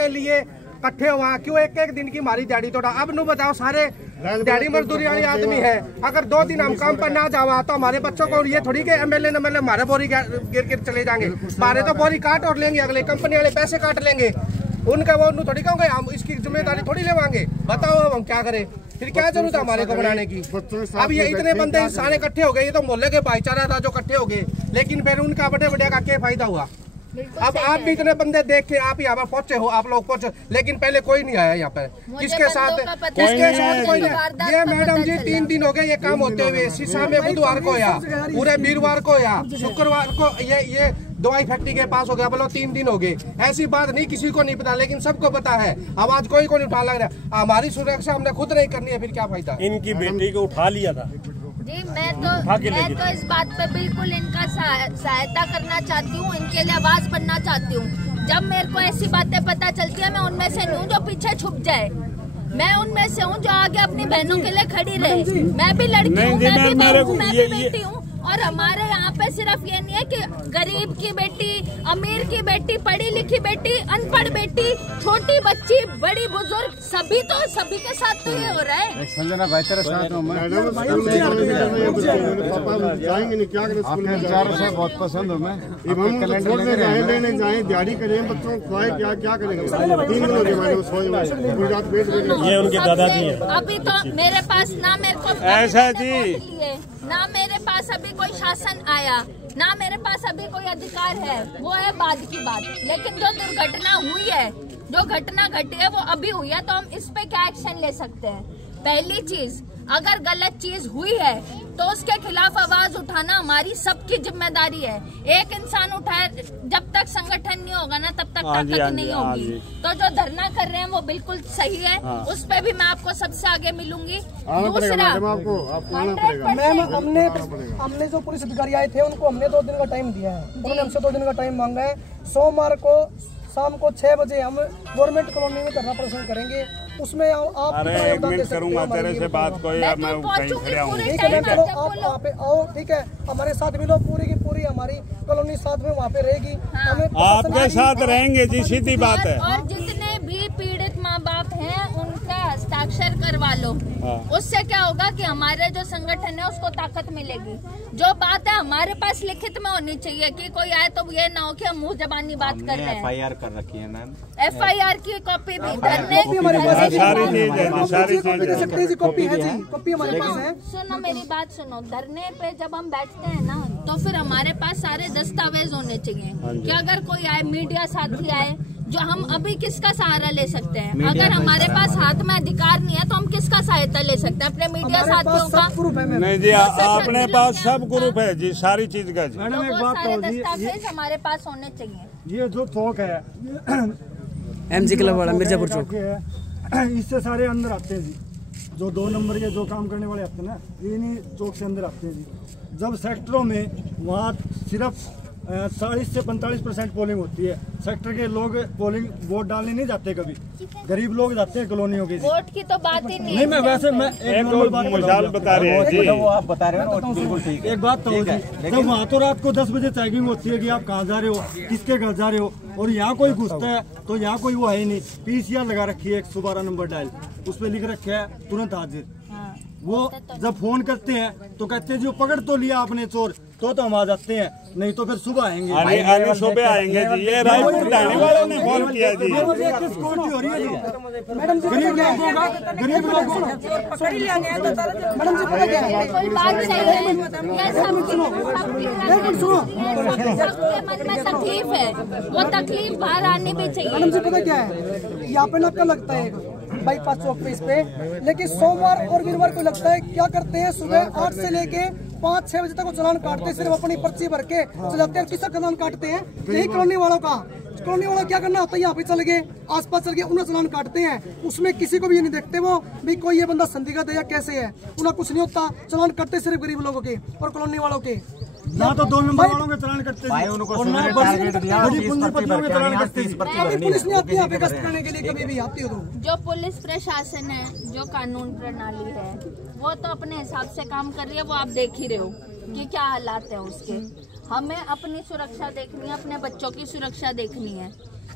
के लिए इकट्ठे हुआ क्यों? एक एक दिन की हमारी दिहाड़ी तोड़ा। अब नू बताओ, सारे दिहाड़ी मजदूरी वाले आदमी है, अगर 2 दिन हम काम पर ना जावा तो हमारे बच्चों को ये थोड़ी के एमएलए हमारे बोरी गिर चले जाएंगे। हमारे तो बोरी काट और लेंगे, अगले कंपनी वाले पैसे काट लेंगे, उनका वो थोड़ी कहोगे हम इसकी जिम्मेदारी थोड़ी लेवाएंगे। बताओ अब हम क्या करें? फिर क्या जरूरत है हमारे को बनाने की? अब ये इतने बंदे सारे इकट्ठे हो गए, ये तो मोहल्ले के भाईचारा था जो इकट्ठे हो गए, लेकिन फिर उनका बड़े बड़े का क्या फायदा हुआ? अब आप भी इतने बंदे देख के आप यहाँ पर पहुंचे हो, आप लोग पहुंचे, लेकिन पहले कोई नहीं आया यहाँ पर। किसके साथ कोई नहीं। ये मैडम जी 3 दिन हो गए ये काम होते हुए। शीशा में बुधवार को या पूरे वीरवार को या शुक्रवार को ये दवाई फैक्ट्री के पास हो गया, बोलो 3 दिन हो गए। ऐसी बात नहीं, किसी को नहीं पता, लेकिन सबको पता है। आवाज कोई को नहीं उठा लग रहा। हमारी सुरक्षा हमने खुद नहीं करनी है, फिर क्या फायदा? इनकी बेटी को उठा लिया था जी। मैं तो इस बात पे बिल्कुल इनका सहायता करना चाहती हूँ, इनके लिए आवाज बनना चाहती हूँ। जब मेरे को ऐसी बातें पता चलती है, मैं उनमें से नहीं हूँ जो पीछे छुप जाए, मैं उनमें से हूँ जो आगे अपनी बहनों के लिए खड़ी रहे। मैं भी लड़की हूँ, मैं भी बहू हूँ, मैं भी बेटी हूँ। और हमारे यहाँ पे सिर्फ ये नहीं है कि गरीब की बेटी, अमीर की बेटी, पढ़ी लिखी बेटी, अनपढ़ बेटी, छोटी बच्ची, बड़ी बुजुर्ग, सभी के साथ तो ये हो रहा है। संजना भाई तेरे साथ हूँ मैं। आपके विचारों से बहुत पसंद हूँ मैं। दिहाड़ी करें, बच्चों को खुआए, क्या करेंगे? 3 दिन हो गए ये उनके दादाजी हैं। अभी तो मेरे पास ना मेरे को ऐसा जी ना मेरे पास अभी कोई शासन आया, ना मेरे पास अभी कोई अधिकार है, वो है बाद की बात। लेकिन जो दुर्घटना हुई है, जो घटना घटी है, वो अभी हुई है, तो हम इस पे क्या एक्शन ले सकते हैं? पहली चीज, अगर गलत चीज हुई है तो उसके खिलाफ आवाज उठाना हमारी सबकी जिम्मेदारी है। एक इंसान उठाए, जब तक संगठन नहीं होगा ना तब तक ताकत नहीं होगी। तो जो धरना कर रहे हैं वो बिल्कुल सही है, उस पे भी मैं आपको सबसे आगे मिलूंगी। दूसरा, हमने जो पुलिस अधिकारी आए थे उनको हमने 2 दिन का टाइम दिया है, उन्होंने हमसे 2 दिन का टाइम मांगा है। सोमवार को शाम को 6 बजे हम गवर्नमेंट कॉलोनी में धरना प्रदर्शन करेंगे। उसमें आप एक मिनट करूंगा तेरे से बात कोई, मैं कहीं खड़ा हूँ। ठीक है, चलो आप वहाँ पे आओ, ठीक है, हमारे साथ मिलो, पूरी की पूरी हमारी कॉलोनी साथ में वहाँ पे रहेगी। आपके साथ रहेंगे जी, सीधी बात है। और जितने भी पीड़ित माँ बाप हैं उनका हस्ताक्षर करवा लो, उससे क्या होगा कि हमारे जो संगठन है उसको ताकत मिलेगी। जो बात है हमारे पास लिखित में होनी चाहिए, कि कोई आए तो ये ना हो कि हम मुँह जबानी बात कर रहे हैं। FIR कर रखी है मैम, FIR की कॉपी भी धरने कॉपी है जी, कॉपी हमारे पास है। सुनो मेरी बात सुनो, धरने पे जब हम बैठते हैं ना तो फिर हमारे पास सारे दस्तावेज होने चाहिए कि अगर कोई आए, मीडिया साथी आए, जो हम अभी किसका सहारा ले सकते हैं? अगर हमारे पास हाथ में अधिकार नहीं है तो हम किसका सहायता ले सकते हैं? अपने मीडिया साथियों का? नहीं जी, अपने पास सब ग्रुप है जी, सारी चीज का जी। मैडम एक बात सारे दस्तावेज हमारे पास होने चाहिए। ये जो चौक है MG क्लब वाला मिर्जापुर चौक है, इससे सारे अंदर आते हैं जी। जो 2 नंबर के जो काम करने वाले आते हैं ना, इन्हीं चौक से अंदर आते हैं जी। जब सेक्टरों में वहाँ सिर्फ 40 से 45% पोलिंग होती है, सेक्टर के लोग पोलिंग वोट डालने नहीं जाते, कभी गरीब लोग जाते हैं कॉलोनियों के। वोट की तो बात ही नहीं। नहीं, मैं वैसे मैं एक बता रहे हैं जी, वो आप बता रहे हो बिल्कुल ठीक है। एक बात तो जब वहाँ तो रात को 10 बजे चेकिंग होती है कि आप कहाँ जा रहे हो, किसके घर जा रहे हो, और यहाँ कोई घुसता है तो यहाँ कोई वो है ही नहीं। PCR लगा रखी है 112 नंबर डायल, उस पर लिख रखे है तुरंत हाजिर। वो जब फोन करते हैं तो कहते हैं जो पकड़ तो लिया आपने चोर, तो हम आ जाते हैं, नहीं तो फिर सुबह आएंगे। सुबह आएंगे जी। ये रायपुर ढाणी वालों ने फोन किया जी। सिक्योरिटी हो रही है जी। मैडम जी, गरीब लोगों का गरीब लोगों मैडम जी पता क्या है, कोई बात नहीं है, ये सबके मन में तकलीफ है, वो तकलीफ बाहर आनी भी चाहिए। मैडम जी पता क्या है, यहाँ पे नक्का लगता है बाईपास चौक पे, इस पे, लेकिन सोमवार और वीरवार को लगता है। क्या करते हैं, सुबह 8 से लेके 5-6 बजे तक वो चालान काटते हैं, सिर्फ अपनी पर्ची भर के चलाते हैं। किसका चालान काटते हैं? यही कॉलोनी वालों का। कॉलोनी वाला क्या करना होता है, यहाँ पे चल गए, आसपास चल गए, उन्हें चालान काटते हैं। उसमें किसी को भी ये नहीं देखते वो भी कोई ये बंदा संदिग्ध है या कैसे है, उन्हें कुछ नहीं होता। चालान करते सिर्फ गरीब लोगों के और कॉलोनी वालों के। ना तो 2 नंबर वालों के चालान करते हैं, पुलिस नहीं आती यहाँ पे गश्त करने के लिए, कभी भी आती हो तो। जो पुलिस प्रशासन है, जो कानून प्रणाली है, वो तो अपने हिसाब से काम कर रही है। वो आप देख ही रहे हो कि क्या हालात है उसके। हमें अपनी सुरक्षा देखनी है, अपने बच्चों की सुरक्षा देखनी है।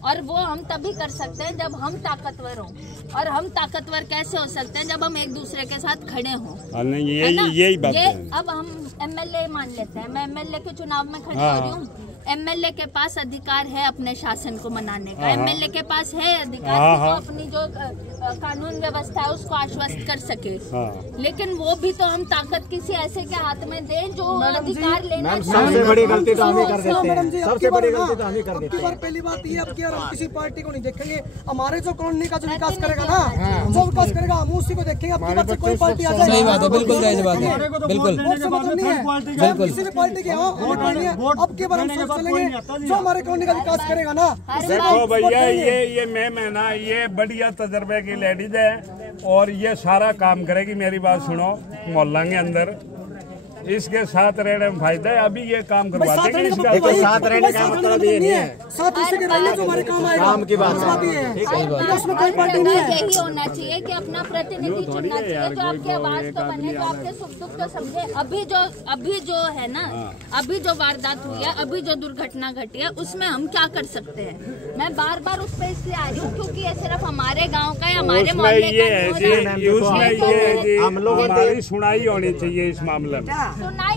और वो हम तभी कर सकते हैं जब हम ताकतवर हों। और हम ताकतवर कैसे हो सकते हैं? जब हम एक दूसरे के साथ खड़े हों। यही बात है। अब हम एमएलए मान लेते हैं, मैं एमएलए के चुनाव में खड़ी हो रही हूँ। एमएलए के पास अधिकार है अपने शासन को मनाने का, एमएलए के पास है अधिकार कि वो अपनी जो कानून व्यवस्था है उसको आश्वस्त कर सके। लेकिन वो भी तो हम ताकत किसी ऐसे के हाथ में दें जो अधिकार लेना। सबसे बड़ी गलती तो हम ही कर देते हैं। मैडम जी, सबसे बड़ी गलती तो हम ही कर देते हैं। पहली बात ये, अब हम किसी पार्टी को नहीं देखेंगे। हमारे जो कॉलोनी का जो विकास करेगा ना, जो विकास करेगा हम उसी को देखेंगे। अब की बात से कोई पार्टी आ जाए, सही बात है, बिल्कुल सही बात है, बिल्कुल किसी भी पार्टी के अब की बार हम सोच चलेंगे जो हमारे कॉलोनी का विकास करेगा ना। देखो भैया, ये मैम है ना, ये बढ़िया तजर्बे की लेडीज है और ये सारा काम करेगी। मेरी बात सुनो, मोहल्ला के अंदर इसके साथ रहने में फायदा है। अभी ये काम करवा देंगे। देखो, साथ रहने का मतलब ये नहीं है, साथ इसके रहने जो हमारे काम आएगा, काम की बात है। उसमें कोई पार्टी नहीं है। यही होना चाहिए कि अपना प्रतिनिधि चुनना चाहिए जो आपकी आवाज तो बने, जो आपके सुख दुख तो समझे। अभी जो है ना, अभी जो वारदात हुई है, अभी जो दुर्घटना घटी है, उसमें हम क्या कर सकते हैं? मैं बार बार उस पर इसलिए आ रही हूँ क्योंकि ये सिर्फ हमारे गाँव का है, हमारे मोहल्ले का हमारी सुनाई होनी चाहिए इस मामले में। सुनाई